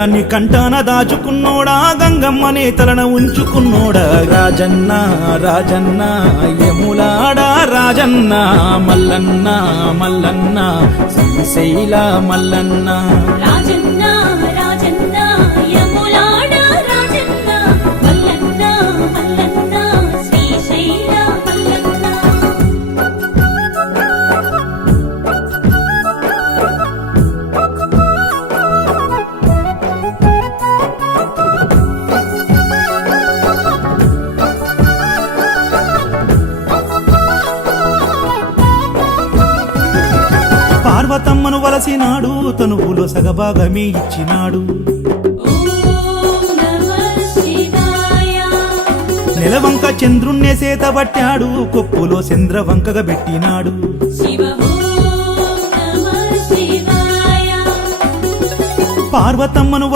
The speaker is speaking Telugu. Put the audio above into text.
నీ కంటాన దాచుకున్నోడా గంగమ్మనే తలన ఉంచుకున్నోడా రాజన్న రాజన్న యములాడా రాజన్న మల్లన్న మల్లన్న శ్రీశైల మల్లన్న రాజన్న రాజన్న యములాడా రాజన్న మల్లన్న మల్లన్న శ్రీశైల మల్లన్న పార్వతమ్మను వలసినాడు తనువులో సగభాగమే ఇచ్చినాడు ఓం నమః శివాయ నెలవంక చంద్రుణ్ణే సేతబట్టాడు కొప్పులో చంద్రవంకగా పెట్టినాడు శివ ఓం నమః శివాయ పార్వతమ్మను